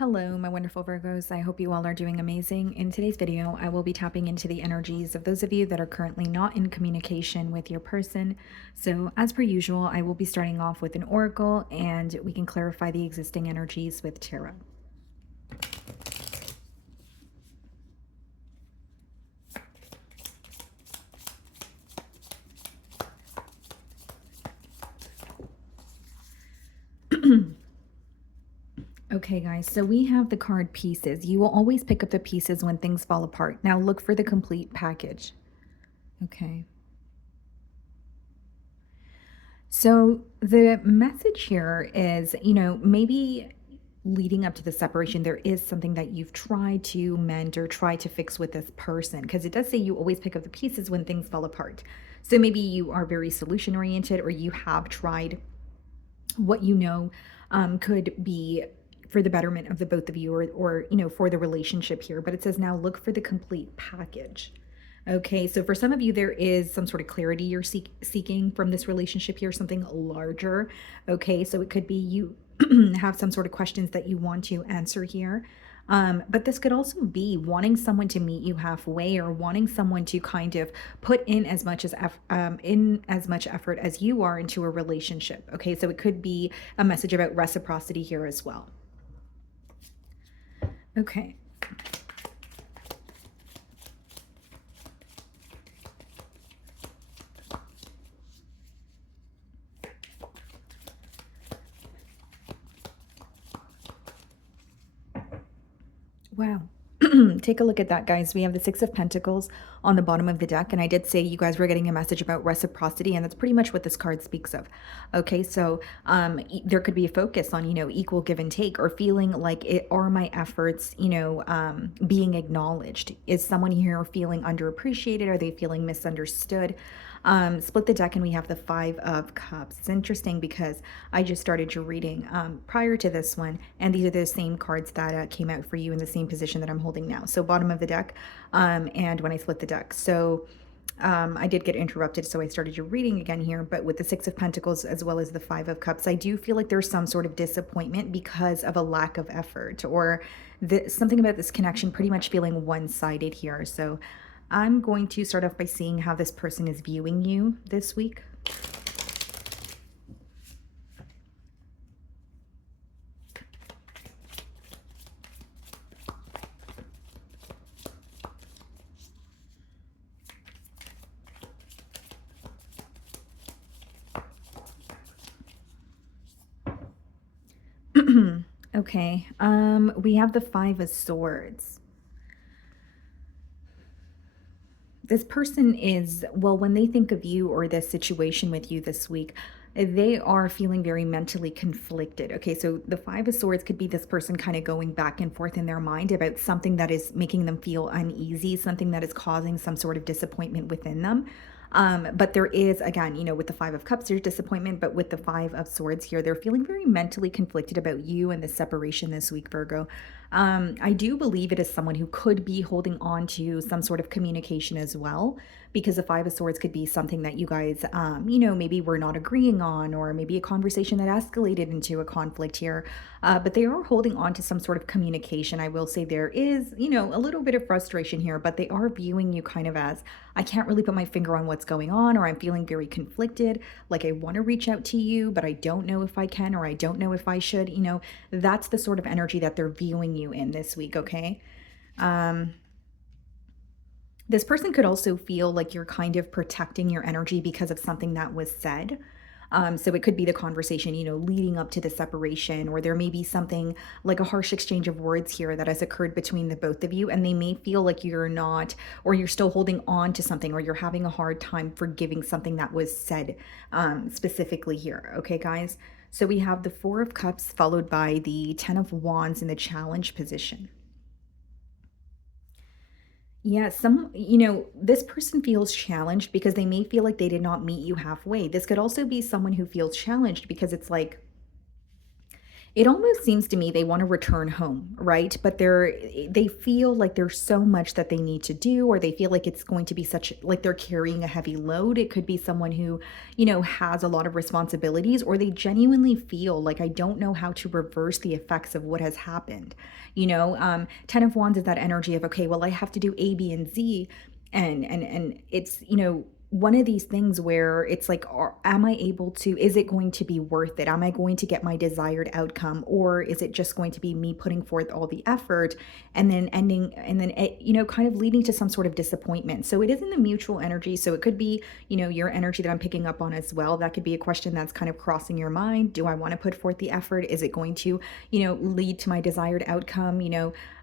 Hello, my wonderful Virgos. I hope you all are doing amazing. In today's video, I will be tapping into the energies of those of you that are currently not in communication with your person. So, as per usual, I will be starting off with an oracle and we can clarify the existing energies with tarot. Okay, guys, so we have the card pieces. You will always pick up the pieces when things fall apart. Now look for the complete package. Okay. So the message here is, maybe leading up to the separation, there is something that you've tried to mend or try to fix with this person, because it does say you always pick up the pieces when things fall apart. So maybe you are very solution oriented, or you have tried what could be for the betterment of the both of you, or for the relationship here. But it says now look for the complete package. Okay, so for some of you, there is some sort of clarity you're seeking from this relationship here, something larger. Okay, so it could be you have some sort of questions that you want to answer here. But this could also be wanting someone to meet you halfway, or wanting someone to kind of put in as much effort as you are into a relationship. Okay, so it could be a message about reciprocity here as well. Okay. Wow. Take a look at that, guys. We have the Six of Pentacles on the bottom of the deck. And I did say you guys were getting a message about reciprocity, and that's pretty much what this card speaks of. Okay, so there could be a focus on, equal give and take, or feeling like are my efforts, being acknowledged? Is someone here feeling underappreciated? Are they feeling misunderstood? Split the deck and we have the Five of Cups. It's interesting because I just started your reading prior to this one, and these are the same cards that came out for you in the same position that I'm holding now. So bottom of the deck, and when I split the deck. So I did get interrupted, so I started your reading again here. But with the Six of Pentacles as well as the Five of Cups, I do feel like there's some sort of disappointment because of a lack of effort, or something about this connection pretty much feeling one-sided here. So I'm going to start off by seeing how this person is viewing you this week. Okay, we have the Five of Swords. This person is, well, when they think of you or this situation with you this week, they are feeling very mentally conflicted. Okay, so the Five of Swords could be this person kind of going back and forth in their mind about something that is making them feel uneasy, something that is causing some sort of disappointment within them. But there is, again, with the Five of Cups, there's disappointment, but with the Five of Swords here, they're feeling very mentally conflicted about you and the separation this week, Virgo. I do believe it is someone who could be holding on to some sort of communication as well, because the Five of Swords could be something that you guys, maybe were not agreeing on, or maybe a conversation that escalated into a conflict here. But they are holding on to some sort of communication. I will say there is, a little bit of frustration here, but they are viewing you kind of as, I can't really put my finger on what's going on, or I'm feeling very conflicted. Like, I want to reach out to you, but I don't know if I can, or I don't know if I should. That's the sort of energy that they're viewing you in this week, okay? This person could also feel like you're kind of protecting your energy because of something that was said. So it could be the conversation, leading up to the separation, or there may be something like a harsh exchange of words here that has occurred between the both of you, and they may feel like you're not, or you're still holding on to something, or you're having a hard time forgiving something that was said specifically here. Okay, guys? So we have the Four of Cups followed by the Ten of Wands in the challenge position. Yeah, this person feels challenged because they may feel like they did not meet you halfway. This could also be someone who feels challenged because it's like, It almost seems to me they want to return home, right? But they feel like there's so much that they need to do, or they feel like it's going to be such like they're carrying a heavy load. It could be someone who, has a lot of responsibilities, or they genuinely feel like I don't know how to reverse the effects of what has happened. 10 of Wands is that energy of, okay, well, I have to do A, B, and Z. And it's, one of these things where it's like, am I able to, is it going to be worth it? Am I going to get my desired outcome? Or is it just going to be me putting forth all the effort and then ending, and then, kind of leading to some sort of disappointment? So it is in the mutual energy. So it could be, your energy that I'm picking up on as well. That could be a question that's kind of crossing your mind. Do I want to put forth the effort? Is it going to, lead to my desired outcome?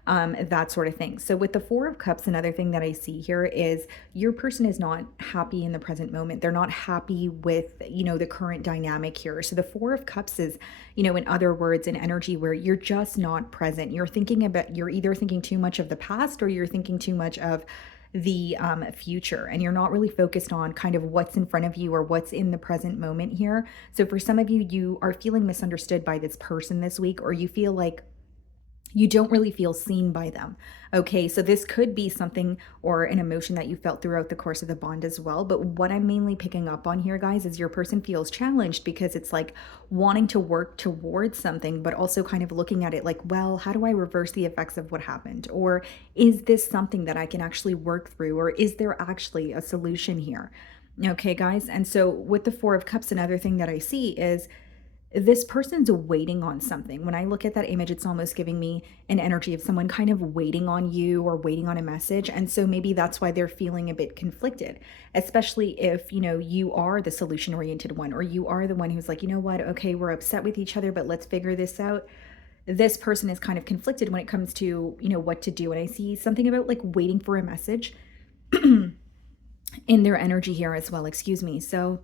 That sort of thing. So with the Four of Cups, another thing that I see here is your person is not happy in the present moment. They're not happy with, the current dynamic here. So the Four of Cups is, in other words, an energy where you're just not present. You're either thinking too much of the past, or you're thinking too much of the future, and you're not really focused on kind of what's in front of you or what's in the present moment here. So for some of you, you are feeling misunderstood by this person this week, or you feel like you don't really feel seen by them. Okay, so this could be something or an emotion that you felt throughout the course of the bond as well. But what I'm mainly picking up on here, guys, is your person feels challenged because it's like wanting to work towards something, but also kind of looking at it like, well, how do I reverse the effects of what happened? Or is this something that I can actually work through? Or is there actually a solution here? Okay, guys. And so with the Four of Cups, another thing that I see is this person's waiting on something. When I look at that image, it's almost giving me an energy of someone kind of waiting on you or waiting on a message. And so maybe that's why they're feeling a bit conflicted, especially if, you are the solution oriented one, or you are the one who's like, you know what, okay, we're upset with each other, but let's figure this out. This person is kind of conflicted when it comes to, what to do. And I see something about like waiting for a message in their energy here as well, excuse me. So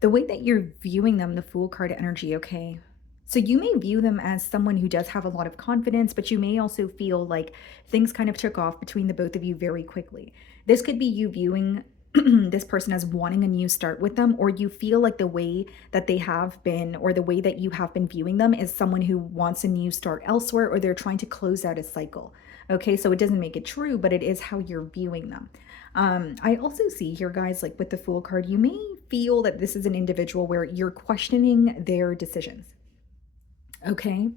the way that you're viewing them, the Fool card energy, okay. So you may view them as someone who does have a lot of confidence, but you may also feel like things kind of took off between the both of you very quickly. This could be you viewing this person as wanting a new start with them, or you feel like the way that they have been, or the way that you have been viewing them, is someone who wants a new start elsewhere, or they're trying to close out a cycle. Okay, so it doesn't make it true, but it is how you're viewing them. I also see here, guys, like with the Fool card, you may feel that this is an individual where you're questioning their decisions. Okay.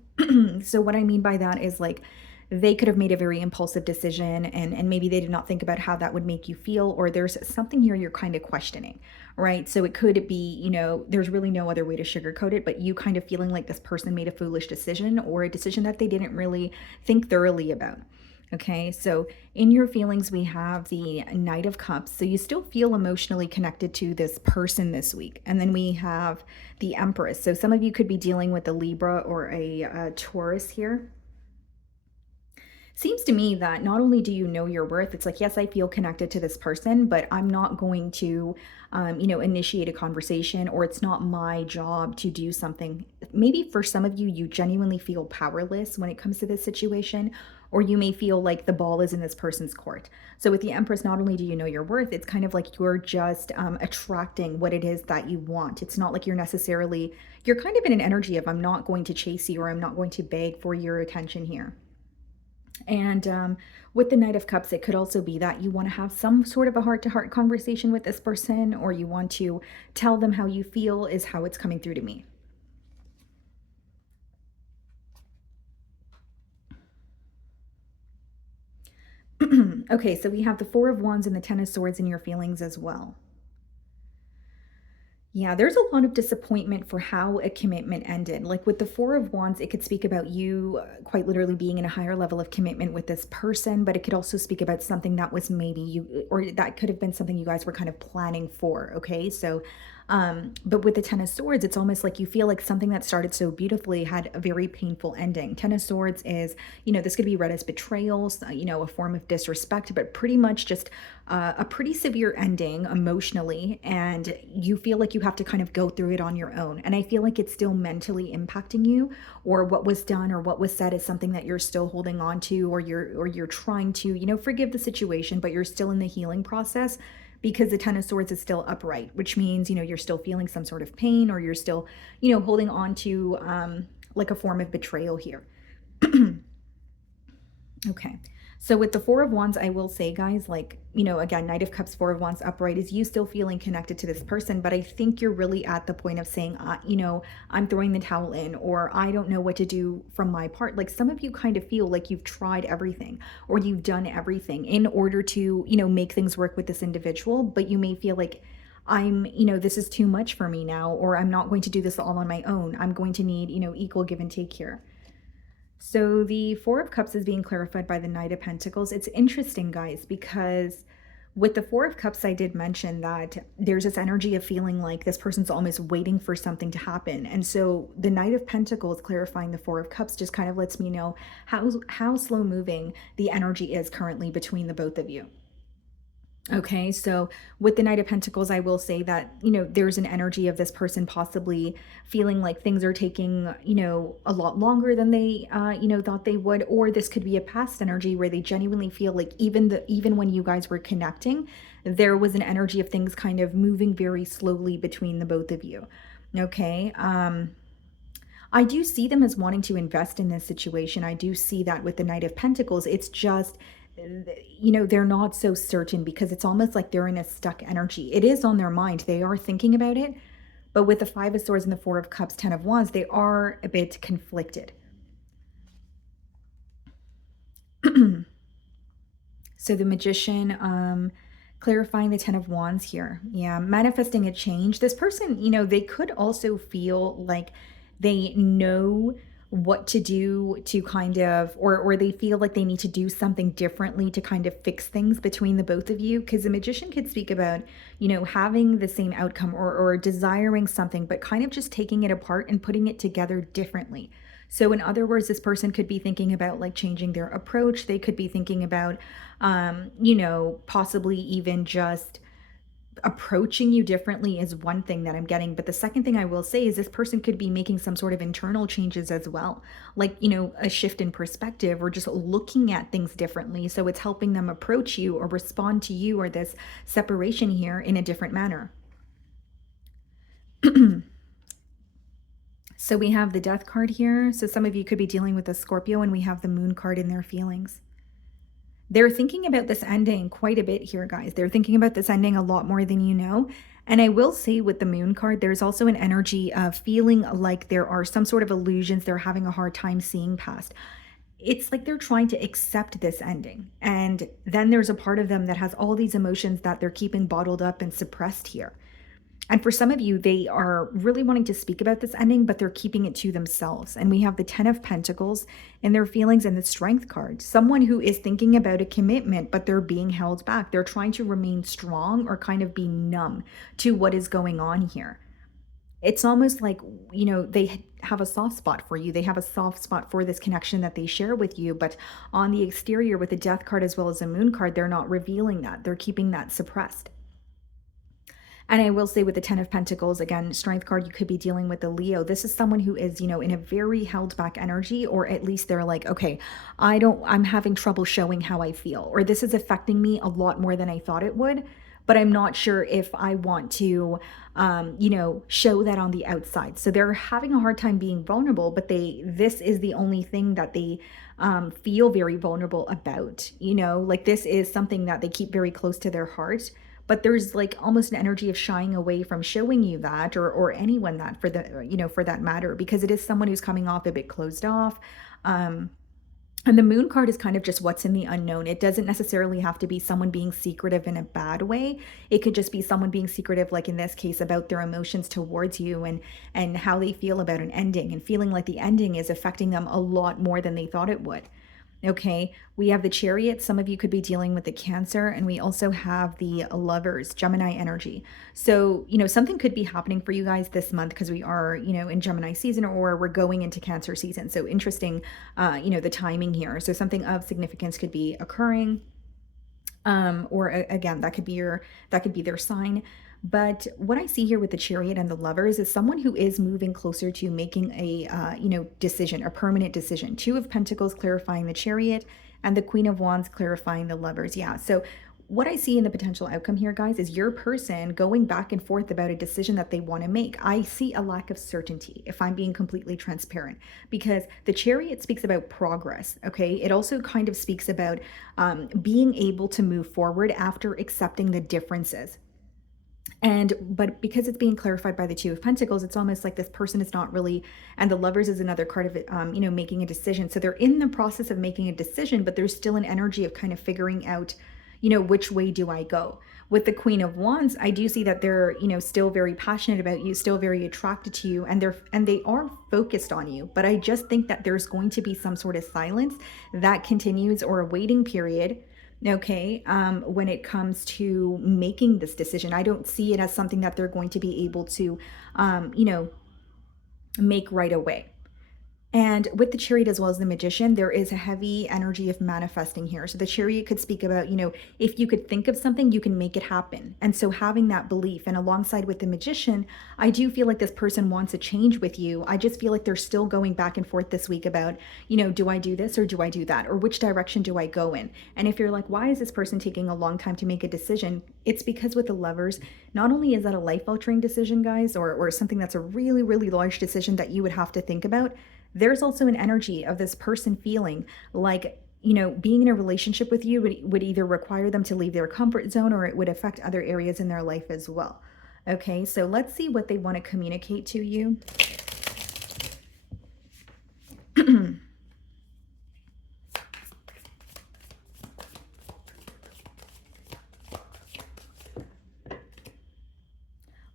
So what I mean by that is like they could have made a very impulsive decision, and maybe they did not think about how that would make you feel, or there's something here you're kind of questioning, right? So it could be, there's really no other way to sugarcoat it, but you kind of feeling like this person made a foolish decision, or a decision that they didn't really think thoroughly about. Okay, so in your feelings, we have the Knight of Cups. So you still feel emotionally connected to this person this week. And then we have the Empress. So some of you could be dealing with a Libra or a Taurus here. Seems to me that not only do you know your worth, it's like, yes, I feel connected to this person, but I'm not going to, initiate a conversation, or it's not my job to do something. Maybe for some of you, you genuinely feel powerless when it comes to this situation, or you may feel like the ball is in this person's court. So with the Empress, not only do you know your worth, it's kind of like you're just attracting what it is that you want. It's not like you're kind of in an energy of, I'm not going to chase you, or I'm not going to beg for your attention here. And with the Knight of Cups, it could also be that you want to have some sort of a heart-to-heart conversation with this person, or you want to tell them how you feel, is how it's coming through to me. Okay, so we have the Four of Wands and the Ten of Swords in your feelings as well. Yeah, there's a lot of disappointment for how a commitment ended. Like with the Four of Wands, it could speak about you quite literally being in a higher level of commitment with this person, but it could also speak about something that was maybe you, or that could have been something you guys were kind of planning for. Okay, so but with the Ten of Swords, it's almost like you feel like something that started so beautifully had a very painful ending. Ten of Swords is, this could be read as betrayals, a form of disrespect, but pretty much just a pretty severe ending emotionally. And you feel like you have to kind of go through it on your own. And I feel like it's still mentally impacting you, or what was done or what was said is something that you're still holding on to, or you're trying to, forgive the situation, but you're still in the healing process, because the Ten of Swords is still upright, which means, you're still feeling some sort of pain, or you're still, holding on to like a form of betrayal here. Okay. So with the Four of Wands, I will say, guys, like, again, Knight of Cups, Four of Wands upright is you still feeling connected to this person, but I think you're really at the point of saying, I'm throwing the towel in, or I don't know what to do from my part. Like some of you kind of feel like you've tried everything or you've done everything in order to, make things work with this individual, but you may feel like this is too much for me now, or I'm not going to do this all on my own. I'm going to need, equal give and take here. So the Four of Cups is being clarified by the Knight of Pentacles. It's interesting, guys, because with the Four of Cups, I did mention that there's this energy of feeling like this person's almost waiting for something to happen. And so the Knight of Pentacles clarifying the Four of Cups just kind of lets me know how slow moving the energy is currently between the both of you. Okay, so with the Knight of Pentacles, I will say that, there's an energy of this person possibly feeling like things are taking, a lot longer than they, thought they would, or this could be a past energy where they genuinely feel like even when you guys were connecting, there was an energy of things kind of moving very slowly between the both of you. Okay, I do see them as wanting to invest in this situation. I do see that with the Knight of Pentacles. It's just, they're not so certain because it's almost like they're in a stuck energy. It is on their mind. They are thinking about it. But with the Five of Swords and the Four of Cups, Ten of Wands, they are a bit conflicted. So the Magician, clarifying the Ten of Wands here. Yeah, manifesting a change. This person, they could also feel like they know what to do to kind of, or they feel like they need to do something differently to kind of fix things between the both of you. Because the Magician could speak about, having the same outcome or desiring something, but kind of just taking it apart and putting it together differently. So in other words, this person could be thinking about like changing their approach. They could be thinking about, possibly even just approaching you differently is one thing that I'm getting. But the second thing I will say is this person could be making some sort of internal changes as well, like, a shift in perspective or just looking at things differently. So it's helping them approach you or respond to you or this separation here in a different manner. So we have the Death card here. So some of you could be dealing with a Scorpio, and we have the Moon card in their feelings. They're thinking about this ending quite a bit here, guys. They're thinking about this ending a lot more than you know. And I will say with the Moon card, there's also an energy of feeling like there are some sort of illusions they're having a hard time seeing past. It's like they're trying to accept this ending. And then there's a part of them that has all these emotions that they're keeping bottled up and suppressed here. And for some of you, they are really wanting to speak about this ending, but they're keeping it to themselves. And we have the Ten of Pentacles in their feelings and the Strength card. Someone who is thinking about a commitment, but they're being held back. They're trying to remain strong or kind of be numb to what is going on here. It's almost like, they have a soft spot for you. They have a soft spot for this connection that they share with you. But on the exterior with the Death card as well as the Moon card, they're not revealing that. They're keeping that suppressed. And I will say with the Ten of Pentacles, again, Strength card, you could be dealing with the Leo. This is someone who is, in a very held back energy, or at least they're like, okay, I'm having trouble showing how I feel, or this is affecting me a lot more than I thought it would, but I'm not sure if I want to, show that on the outside. So they're having a hard time being vulnerable, but this is the only thing that they feel very vulnerable about, like this is something that they keep very close to their heart. But there's like almost an energy of shying away from showing you that, or anyone that, for that matter, because it is someone who's coming off a bit closed off. And the Moon card is kind of just what's in the unknown. It doesn't necessarily have to be someone being secretive in a bad way. It could just be someone being secretive, like in this case, about their emotions towards you and how they feel about an ending, and feeling like the ending is affecting them a lot more than they thought it would. Okay, we have the Chariot. Some of you could be dealing with the Cancer, and we also have the Lovers, Gemini energy. So, something could be happening for you guys this month because we are, in Gemini season, or we're going into Cancer season. So interesting, the timing here. So something of significance could be occurring, or again, that could be their sign. But what I see here with the Chariot and the Lovers is someone who is moving closer to making a, decision, a permanent decision. Two of Pentacles clarifying the Chariot, and the Queen of Wands clarifying the Lovers. Yeah, so what I see in the potential outcome here, guys, is your person going back and forth about a decision that they want to make. I see a lack of certainty, if I'm being completely transparent, because the Chariot speaks about progress, okay? It also kind of speaks about being able to move forward after accepting the differences. But because it's being clarified by the Two of Pentacles, it's almost like this person is not really, and the Lovers is another card of it, making a decision. So they're in the process of making a decision, but there's still an energy of kind of figuring out, which way do I go? With the Queen of Wands, I do see that they're, still very passionate about you, still very attracted to you, and they are focused on you. But I just think that there's going to be some sort of silence that continues, or a waiting period, okay, when it comes to making this decision. I don't see it as something that they're going to be able to make right away. And with the Chariot as well as the Magician, there is a heavy energy of manifesting here. So the Chariot could speak about, if you could think of something, you can make it happen. And so having that belief, and alongside with the Magician, I do feel like this person wants a change with you. I just feel like they're still going back and forth this week about, do I do this or do I do that? Or which direction do I go in? And if you're like, why is this person taking a long time to make a decision? It's because with the Lovers, not only is that a life-altering decision, guys, or something that's a really, really large decision that you would have to think about, there's also an energy of this person feeling like, being in a relationship with you would either require them to leave their comfort zone, or it would affect other areas in their life as well. Okay, so let's see what they want to communicate to you.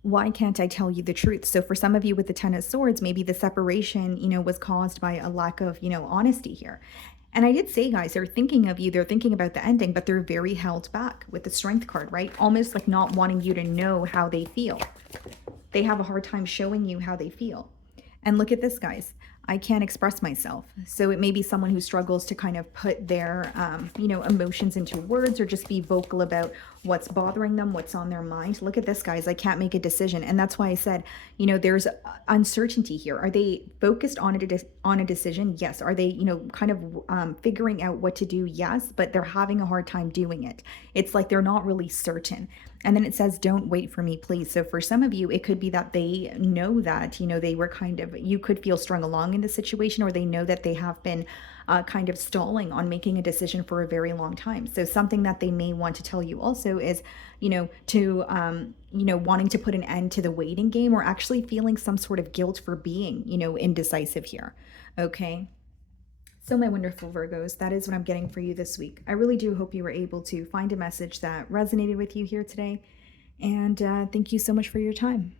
Why can't I tell you the truth? So for some of you with the Ten of Swords, maybe the separation, was caused by a lack of, honesty here. And I did say, guys, they're thinking of you, they're thinking about the ending, but they're very held back with the Strength card, right? Almost like not wanting you to know how they feel. They have a hard time showing you how they feel. And look at this, guys. I can't express myself. So it may be someone who struggles to kind of put their, emotions into words, or just be vocal about what's bothering them, what's on their mind. Look at this, guys. I can't make a decision. And that's why I said, there's uncertainty here. Are they focused on a decision? Yes. Are they, kind of figuring out what to do? Yes. But they're having a hard time doing it. It's like they're not really certain. And then it says, don't wait for me, please. So for some of you, it could be that they know that, they were kind of, you could feel strung along in the situation, or they know that they have been kind of stalling on making a decision for a very long time. So something that they may want to tell you also is, wanting to put an end to the waiting game, or actually feeling some sort of guilt for being, indecisive here. Okay. So my wonderful Virgos, that is what I'm getting for you this week. I really do hope you were able to find a message that resonated with you here today. And thank you so much for your time.